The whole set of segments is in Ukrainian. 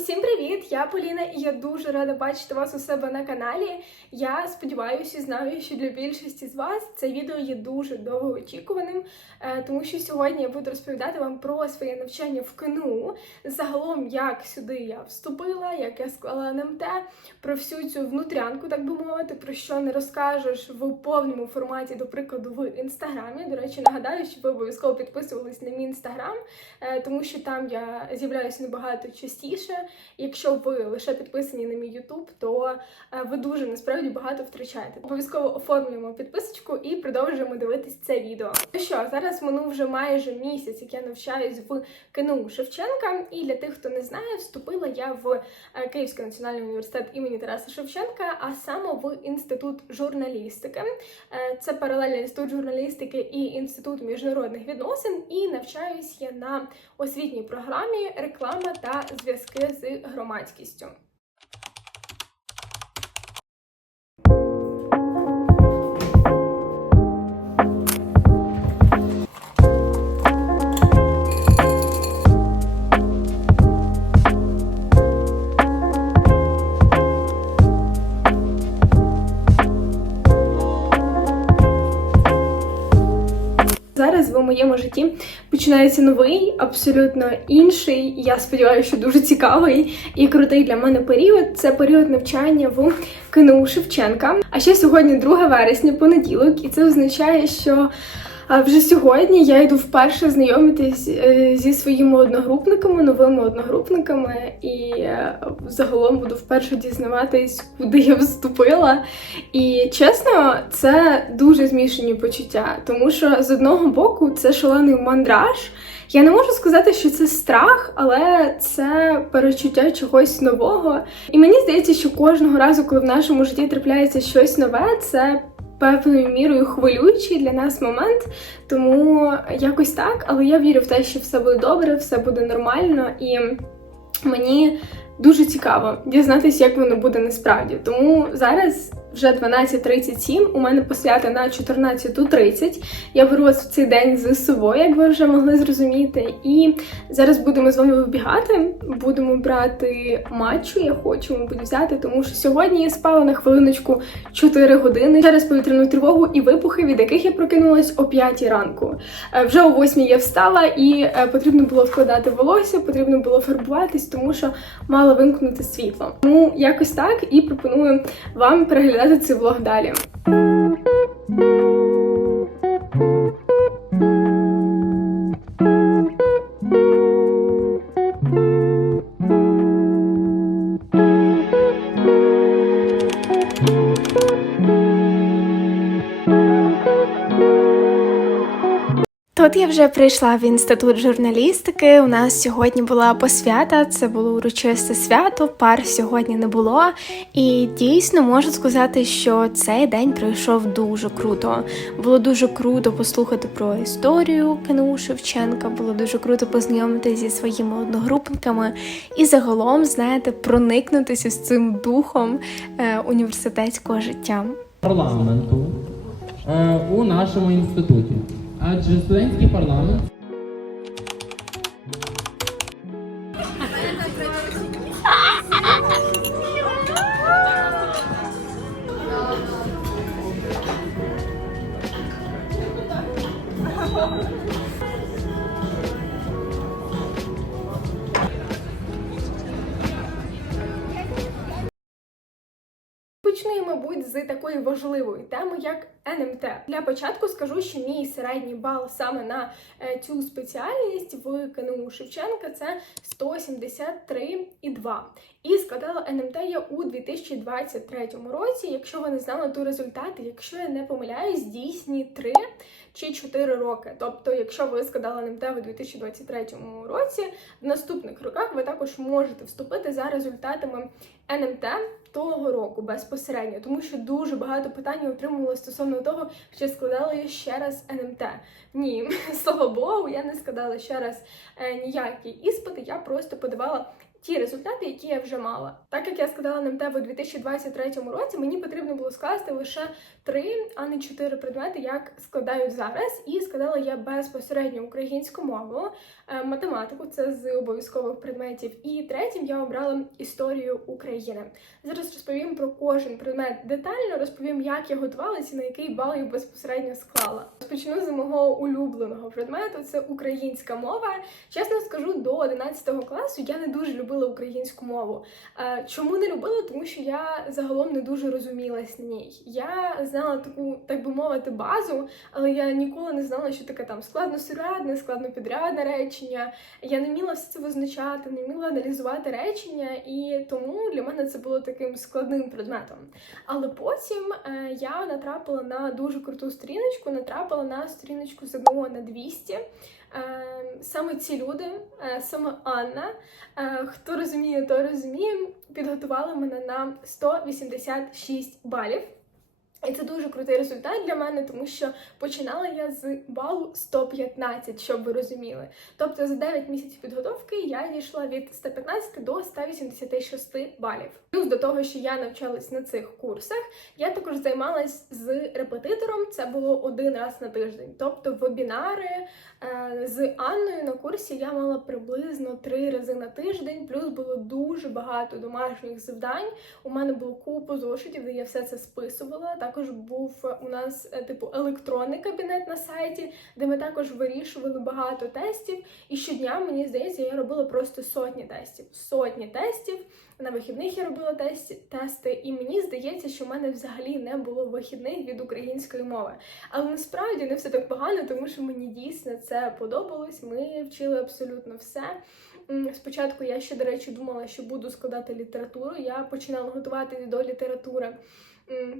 Усім привіт! Я Поліна, і я дуже рада бачити вас у себе на каналі. Я сподіваюся і знаю, що для більшості з вас це відео є дуже довгоочікуваним, е, тому що сьогодні я буду розповідати вам про своє навчання в КНУ, загалом, як сюди я вступила, як я склала НМТ, про всю цю внутрянку, так би мовити, про що не розкажеш в повному форматі, до прикладу, в інстаграмі. До речі, нагадаю, щоб ви обов'язково підписувались на мій інстаграм, е, тому що там я з'являюся набагато частіше. Якщо ви лише підписані на мій Ютуб, то е, ви дуже насправді багато втрачаєте. Обов'язково оформлюємо підписочку і продовжуємо дивитись це відео. Ну що, зараз минув вже майже місяць, як я навчаюсь в КНУ Шевченка. І для тих, хто не знає, вступила я в е, Київський національний університет імені Тараса Шевченка, а саме в інститут журналістики. Е, Це паралельний інститут журналістики і інститут міжнародних відносин. І навчаюсь я на освітній програмі реклама та зв'язки з громадськістю. Моєму житті починається новий, абсолютно інший. Я сподіваюся, що дуже цікавий і крутий для мене період. Це період навчання в КНУ Шевченка. А ще сьогодні 2 вересня, понеділок, і це означає, що а, вже сьогодні я йду вперше знайомитись е, зі своїми одногрупниками, новими одногрупниками, і е, загалом буду вперше дізнаватись, куди я вступила. І чесно, це дуже змішані почуття, тому що з одного боку це шалений мандраж. Я не можу сказати, що це страх, але це перечуття чогось нового. І мені здається, що кожного разу, коли в нашому житті трапляється щось нове, це певною мірою хвилюючий для нас момент. Тому якось так. Але я вірю в те, що все буде добре, все буде нормально, і мені дуже цікаво дізнатися, як воно буде насправді. Тому зараз. Вже 12.37, у мене посвята на 14.30. Я беру вас в цей день з собою, як ви вже могли зрозуміти. І зараз будемо з вами вибігати. Будемо брати матчу. Я хочу, мабуть, взяти, тому що сьогодні я спала на хвилиночку 4 години через повітряну тривогу і вибухи, від яких я прокинулась о 5 ранку. Е, Вже о 8 я встала і е, потрібно було вкладати волосся, потрібно було фарбуватись, тому що мало вимкнути світло. Тому якось так і пропоную вам переглядати цей влог далі. Тут я вже прийшла в інститут журналістики. У нас сьогодні була посвята, це було урочисте свято, пар сьогодні не було. І дійсно можу сказати, що цей день пройшов дуже круто. Було дуже круто послухати про історію КНУ Шевченка, було дуже круто познайомитися зі своїми одногрупниками і загалом, знаєте, проникнутися з цим духом е, університетського життя. парламенту е, у нашому інституті. a que Parlament? Середній бал саме на е, цю спеціальність в КНУ Шевченка це 173,2. І складала НМТ я у 2023 році. Якщо ви не знали, то результати, якщо я не помиляюсь, дійсні 3 чи 4 роки. Тобто, якщо ви складали НМТ у 2023 році, в наступних роках ви також можете вступити за результатами НМТ того року безпосередньо, тому що дуже багато питань я отримувала стосовно того, чи складала я ще раз НМТ. Ні, слава Богу, я не складала ще раз е, ніякі іспити, я просто подавала ті результати, які я вже мала. Так як я складала НМТ в 2023 році, мені потрібно було скласти лише три, а не чотири предмети, як складають зараз. І складала я безпосередньо українську мову, е, математику це з обов'язкових предметів. І третім я обрала історію України. Зараз розповім про кожен предмет детально, розповім, як я готувалася на який бал я безпосередньо склала. Розпочну з мого улюбленого предмету це українська мова. Чесно скажу, до 11 класу я не дуже любила українську мову. Е, Чому не любила? Тому що я загалом не дуже розумілась на ній. Я знала таку, так би мовити, базу, але я ніколи не знала, що таке там складносурядне, складнопідрядне речення. Я не вміла все це визначати, не вміла аналізувати речення, і тому для мене це було таким складним предметом. Але потім е, я натрапила на дуже круту сторіночку, натрапила на сторіночку ЗНО на 200. Е, Саме ці люди, е, саме Анна, е, хто розуміє, то розуміє, підготувала мене на 186 балів. І це дуже крутий результат для мене, тому що починала я з балу 115, щоб ви розуміли. Тобто за 9 місяців підготовки я дійшла від 115 до 186 балів. Плюс до того, що я навчалась на цих курсах, я також займалась з репетитором. Це було один раз на тиждень. Тобто вебінари е, з Анною на курсі я мала приблизно три рази на тиждень. Плюс було дуже багато домашніх завдань. У мене було купу зошитів, де я все це списувала. Також був у нас е, типу електронний кабінет на сайті, де ми також вирішували багато тестів. І щодня, мені здається, я робила просто сотні тестів. Сотні тестів. На вихідних я робила тести, і мені здається, що в мене взагалі не було вихідних від української мови. Але насправді не все так погано, тому що мені дійсно це подобалось. Ми вчили абсолютно все. Спочатку я ще, до речі, думала, що буду складати літературу. Я починала готуватися до літератури.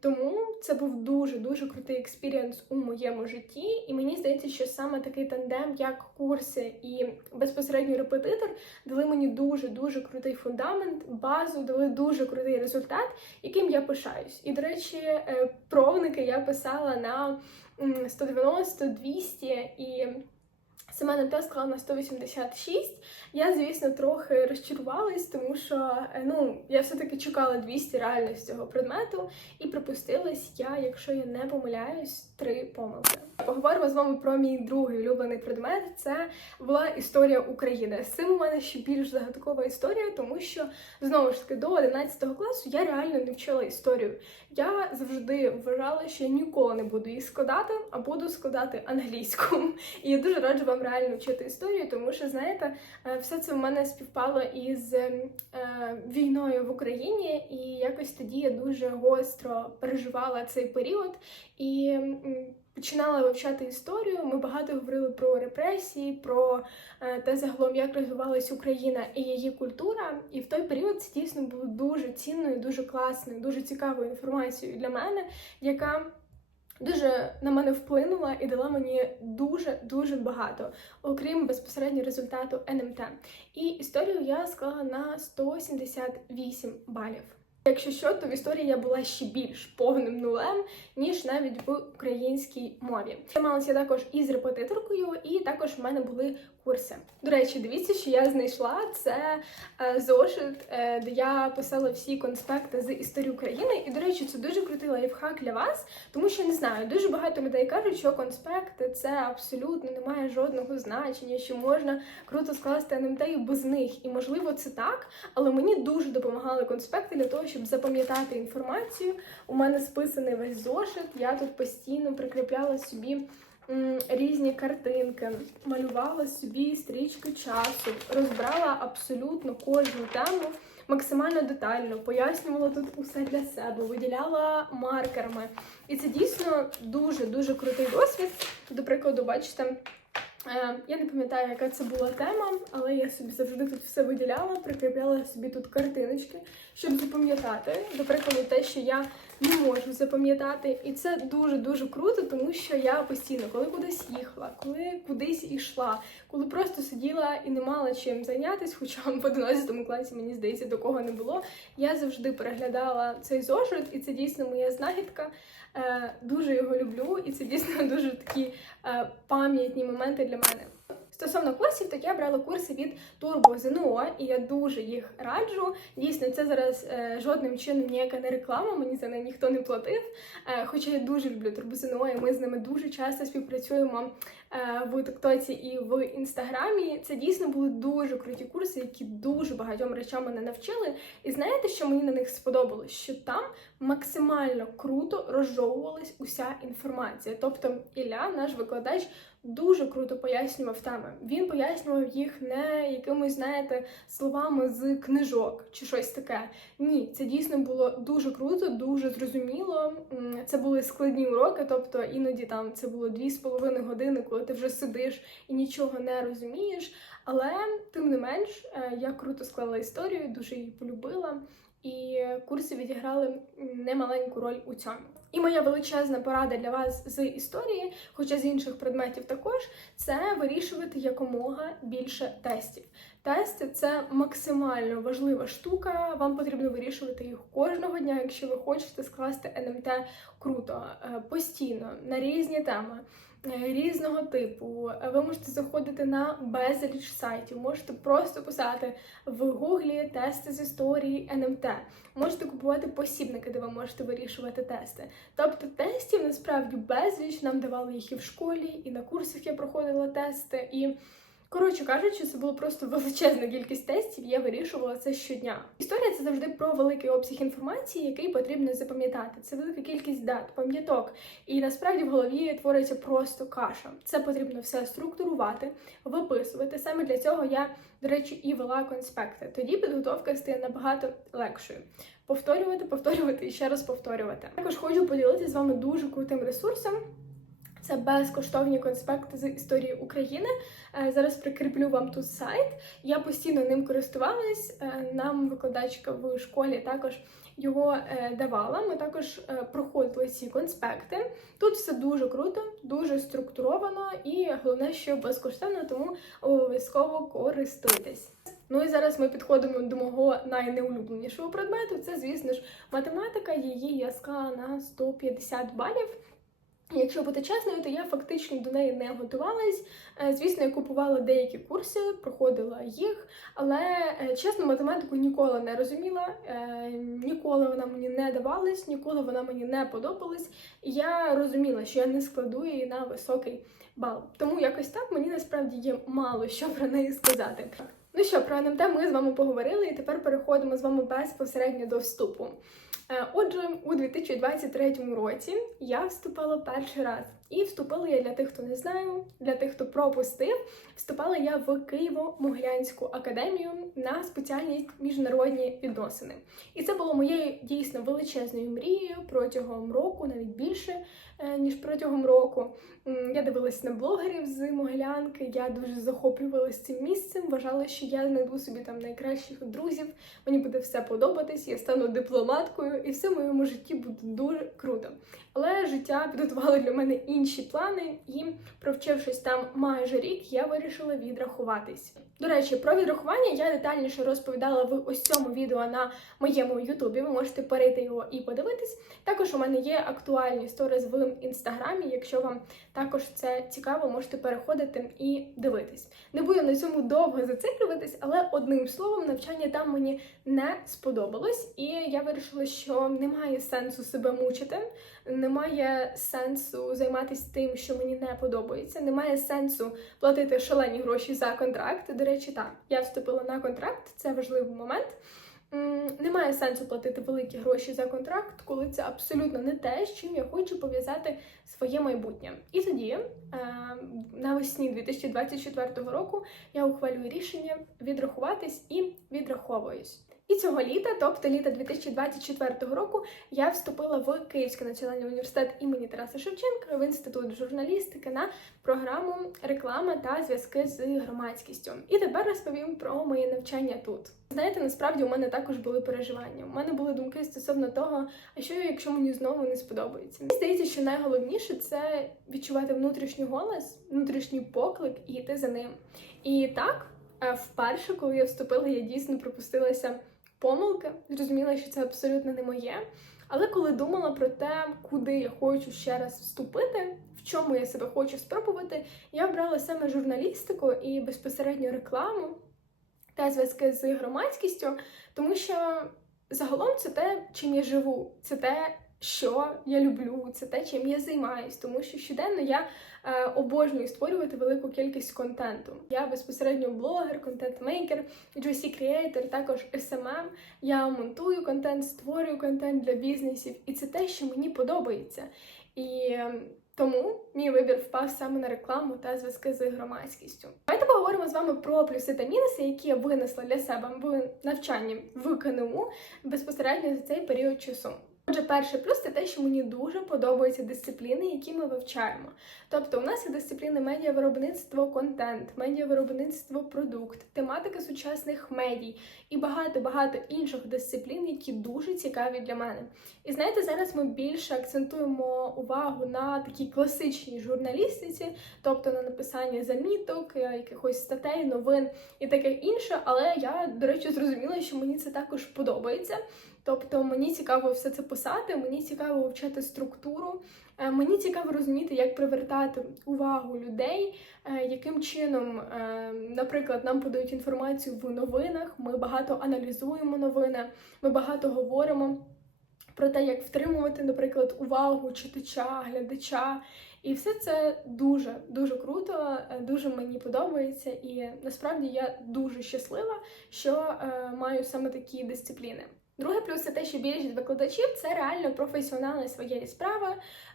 Тому це був дуже дуже крутий експірієнс у моєму житті, і мені здається, що саме такий тандем, як курси і безпосередньо репетитор, дали мені дуже дуже крутий фундамент, базу, дали дуже крутий результат, яким я пишаюсь. І до речі, е, пробники я писала на 190, 200 і. Сама мене тест склала на 186. Я, звісно, трохи розчарувалась, тому що е, ну я все-таки чекала 200 реально з цього предмету, і припустилась я, якщо я не помиляюсь, три помилки. Поговоримо з вами про мій другий улюблений предмет. Це була історія України. З цим у мене ще більш загадкова історія, тому що знову ж таки до 11 класу я реально не вчила історію. Я завжди вважала, що я ніколи не буду її складати, а буду складати англійську. І я дуже раджу вам реально вчити історію, тому що знаєте, е, все це в мене співпало із е, війною в Україні, і якось тоді я дуже гостро переживала цей період і. Починала вивчати історію. Ми багато говорили про репресії, про е, те загалом, як розвивалась Україна і її культура. І в той період це дійсно було дуже цінною, дуже класною, дуже цікавою інформацією для мене, яка дуже на мене вплинула і дала мені дуже дуже багато, окрім безпосередньо результату НМТ. І історію я склала на 178 балів. Якщо що, то в історії я була ще більш повним нулем, ніж навіть в українській мові. Займалася також із репетиторкою, і також в мене були курси. До речі, дивіться, що я знайшла це е, зошит, е, де я писала всі конспекти з історії України. І, до речі, це дуже крутий лайфхак для вас, тому що не знаю, дуже багато людей кажуть, що конспекти це абсолютно не має жодного значення, що можна круто скласти НМТ без них. І можливо це так, але мені дуже допомагали конспекти для того, щоб запам'ятати інформацію. У мене списаний весь зошит. Я тут постійно прикріпляла собі різні картинки, малювала собі стрічки часу, розбирала абсолютно кожну тему. Максимально детально пояснювала тут усе для себе, виділяла маркерами. І це дійсно дуже дуже крутий досвід. До прикладу, бачите, Я не пам'ятаю, яка це була тема, але я собі завжди тут все виділяла, прикріпляла собі тут картиночки, щоб запам'ятати. До прикладу, те, що я не можу запам'ятати. І це дуже-дуже круто, тому що я постійно, коли кудись їхала, коли кудись йшла, коли просто сиділа і не мала чим зайнятися, хоча в 11 класі, мені здається, такого не було. Я завжди переглядала цей зошит, і це дійсно моя знахідка. Е, Дуже його люблю, і це дійсно дуже такі е, пам'ятні моменти для мене. Стосовно курсів, так я брала курси від Турбо ЗНО, і я дуже їх раджу. Дійсно, це зараз е, жодним чином ніяка не реклама, мені за неї ніхто не платив. Е, хоча я дуже люблю Turbo ЗНО, і ми з ними дуже часто співпрацюємо в Тіктоці і в Інстаграмі. Це дійсно були дуже круті курси, які дуже багатьом речам мене навчили. І знаєте, що мені на них сподобалось? Що там максимально круто розжовувалась уся інформація. Тобто Ілля, наш викладач, дуже круто пояснював теми. Він пояснював їх не якимось, знаєте, словами з книжок чи щось таке. Ні, це дійсно було дуже круто, дуже зрозуміло. Це були складні уроки, тобто іноді там це було дві з половиною години, коли ти вже сидиш і нічого не розумієш. Але тим не менш, е, я круто склала історію, дуже її полюбила. І курси відіграли немаленьку роль у цьому. І моя величезна порада для вас з історії, хоча з інших предметів також, це вирішувати якомога більше тестів. Тести це максимально важлива штука. Вам потрібно вирішувати їх кожного дня, якщо ви хочете скласти НМТ круто, е, постійно на різні теми. Е, Різного типу, ви можете заходити на безліч сайтів, можете просто писати в гуглі тести з історії НМТ. Можете купувати посібники, де ви можете вирішувати тести. Тобто тестів насправді безліч нам давали їх і в школі, і на курсах я проходила тести. І коротше кажучи, це було просто величезна кількість тестів. Я вирішувала це щодня. Історія це завжди про великий обсяг інформації, який потрібно запам'ятати. Це велика кількість дат, пам'яток. І насправді в голові твориться просто каша. Це потрібно все структурувати, виписувати. Саме для цього я, до речі, і вела конспекти. Тоді підготовка стає набагато легшою. Повторювати, повторювати і ще раз повторювати. Також хочу поділитися з вами дуже крутим ресурсом. Це безкоштовні конспекти з історії України. Е, Зараз прикріплю вам тут сайт. Я постійно ним користувалась. Е, Нам викладачка в школі також його е, давала. Ми також проходили ці конспекти. Тут все дуже круто, дуже структуровано і головне, що безкоштовно, тому обов'язково користуйтесь. Ну і зараз ми підходимо до мого найнеулюбленішого предмету. Це, звісно ж, математика. Її я склала на 150 балів. Якщо бути чесною, то я фактично до неї не готувалась. Е, Звісно, я купувала деякі курси, проходила їх, але е, чесно, математику ніколи не розуміла, е, ніколи вона мені не давалась, ніколи вона мені не подобалась. І я розуміла, що я не складу її на високий бал. Тому якось так мені насправді є мало що про неї сказати. Ну що, про НМТ ми з вами поговорили, і тепер переходимо з вами безпосередньо до вступу. Е, Отже, у 2023 році я вступала перший раз. І вступила я для тих, хто не знає, для тих, хто пропустив. Вступала я в Києво-Могилянську академію на спеціальність міжнародні відносини. І це було моєю дійсно величезною мрією протягом року, навіть більше ніж протягом року. Я дивилась на блогерів з Могилянки. Я дуже захоплювалася цим місцем. Вважала, що я знайду собі там найкращих друзів. Мені буде все подобатись, я стану дипломаткою, і все в моєму житті буде дуже круто. Але життя підготувало для мене інші плани, і провчившись там майже рік, я вирішила відрахуватись. До речі, про відрахування я детальніше розповідала в ось цьому відео на моєму ютубі. Ви можете перейти його і подивитись. Також у мене є актуальні сторіс в інстаграмі. Якщо вам також це цікаво, можете переходити і дивитись. Не буду на цьому довго зациклюватись, але одним словом, навчання там мені не сподобалось, і я вирішила, що немає сенсу себе мучити, немає сенсу займатися тим, що мені не подобається, немає сенсу платити шалені гроші за контракт. Речі, так, я вступила на контракт, це важливий момент. Немає сенсу платити великі гроші за контракт, коли це абсолютно не те, з чим я хочу пов'язати своє майбутнє. І тоді, е, навесні 2024 року, я ухвалюю рішення відрахуватись і відраховуюсь. І цього літа, тобто літа 2024 року, я вступила в Київський національний університет імені Тараса Шевченка в інститут журналістики на програму реклама та зв'язки з громадськістю. І тепер розповім про моє навчання тут. Знаєте, насправді у мене також були переживання. У мене були думки стосовно того, а що якщо мені знову не сподобається. Мені здається, що найголовніше це відчувати внутрішній голос, внутрішній поклик і йти за ним. І так, е, вперше, коли я вступила, я дійсно пропустилася помилки, зрозуміла, що це абсолютно не моє. Але коли думала про те, куди я хочу ще раз вступити, в чому я себе хочу спробувати, я обрала саме журналістику і безпосередньо рекламу та зв'язки з громадськістю, тому що загалом це те, чим я живу, це те, що я люблю, це те, чим я займаюсь, тому що щоденно я е, обожнюю створювати велику кількість контенту. Я безпосередньо блогер, контент-мейкер, GC Creator, також SMM. Я монтую контент, створюю контент для бізнесів, і це те, що мені подобається. І е, тому мій вибір впав саме на рекламу та зв'язки з громадськістю. Давайте поговоримо з вами про плюси та мінуси, які я винесла для себе в навчанні в КНУ безпосередньо за цей період часу. Отже, перший плюс це те, що мені дуже подобаються дисципліни, які ми вивчаємо. Тобто, у нас є дисципліни медіавиробництво, контент, медіавиробництво, продукт, тематика сучасних медій і багато-багато інших дисциплін, які дуже цікаві для мене. І знаєте, зараз ми більше акцентуємо увагу на такій класичній журналістиці, тобто на написанні заміток, е, якихось статей, новин і таке інше. Але я, до речі, зрозуміла, що мені це також подобається. Тобто мені цікаво все це писати, мені цікаво вивчати структуру, е, мені цікаво розуміти, як привертати увагу людей, е, яким чином, е, наприклад, нам подають інформацію в новинах. Ми багато аналізуємо новини, ми багато говоримо. Про те, як втримувати, наприклад, увагу читача, глядача, і все це дуже дуже круто, дуже мені подобається, і насправді я дуже щаслива, що е, маю саме такі дисципліни. Друге плюс це те, що більшість викладачів це реально професіонали своєї справи.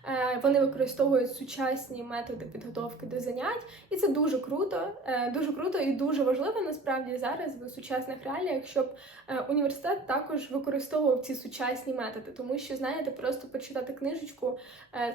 Е, Вони використовують сучасні методи підготовки до занять, і це дуже круто, е, дуже круто і дуже важливо насправді зараз в сучасних реаліях, щоб е, університет також використовував ці сучасні методи, тому що знаєте, просто почитати книжечку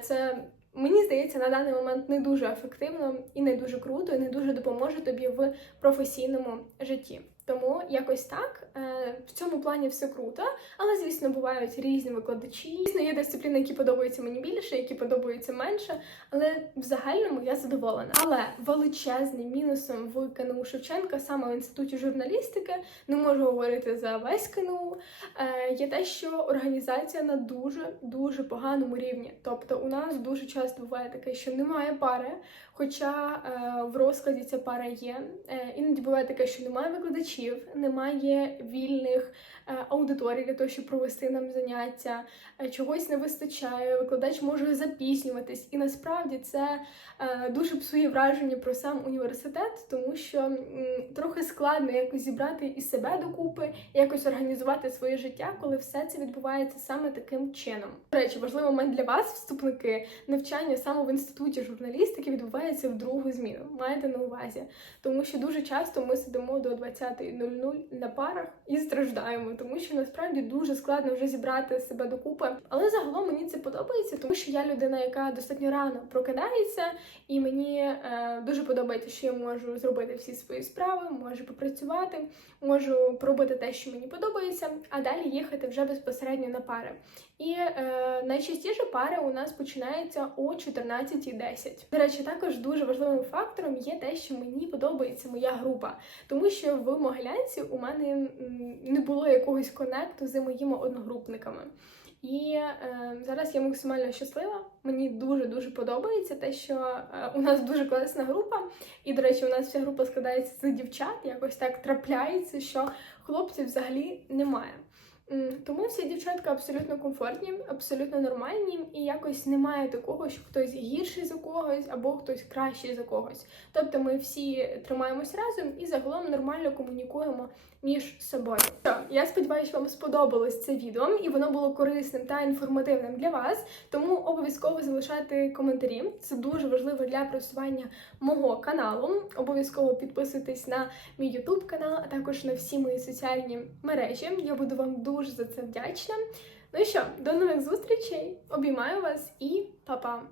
це. Мені здається, на даний момент не дуже ефективно і не дуже круто, і не дуже допоможе тобі в професійному житті. Тому якось так е, в цьому плані все круто, але звісно бувають різні викладачі. Звісно, є дисципліни, які подобаються мені більше, які подобаються менше. Але в загальному я задоволена. Але величезним мінусом в КНУ Шевченка, саме в інституті журналістики, не можу говорити за весь КНУ, е, є те, що організація на дуже дуже поганому рівні. Тобто, у нас дуже часто буває таке, що немає пари, хоча е, в розкладі ця пара є. Іноді буває таке, що немає викладачів, немає вільних е, аудиторій для того, щоб провести нам заняття, е, чогось не вистачає, викладач може запіснюватись. І насправді це е, дуже псує враження про сам університет, тому що трохи складно якось зібрати і себе докупи, якось організувати своє життя, коли все це відбувається саме таким чином. До речі, важливий момент для вас, вступники, навчання саме в інституті журналістики відбувається в другу зміну. Маєте на увазі, тому що дуже часто ми сидимо до 20.00 на парах і страждаємо, тому що насправді дуже складно вже зібрати себе докупи. Але загалом мені це подобається, тому що я людина, яка достатньо рано прокидається, і мені е, дуже подобається, що я можу зробити всі свої справи, можу попрацювати, можу пробити те, що мені подобається, а далі їхати вже безпосередньо на пари. І е, найчастіше пари у нас починаються о 14.10. До речі, також дуже важливим фактором є те, що мені подобається моя група, тому що в Могилянці у мене не було якогось конекту з моїми одногрупниками. І е, зараз я максимально щаслива. Мені дуже дуже подобається те, що е, у нас дуже класна група. І, до речі, у нас вся група складається з дівчат. Якось так трапляється, що хлопців взагалі немає. Тому всі дівчатка абсолютно комфортні, абсолютно нормальні, і якось немає такого, що хтось гірший за когось або хтось кращий за когось. Тобто ми всі тримаємось разом і загалом нормально комунікуємо між собою. Що, я сподіваюся, вам сподобалось це відео, і воно було корисним та інформативним для вас. Тому обов'язково залишайте коментарі. Це дуже важливо для просування мого каналу. Обов'язково підписуйтесь на мій YouTube канал, а також на всі мої соціальні мережі. Я буду вам дуже за це вдячна. Ну і що, до нових зустрічей! Обіймаю вас і па-па!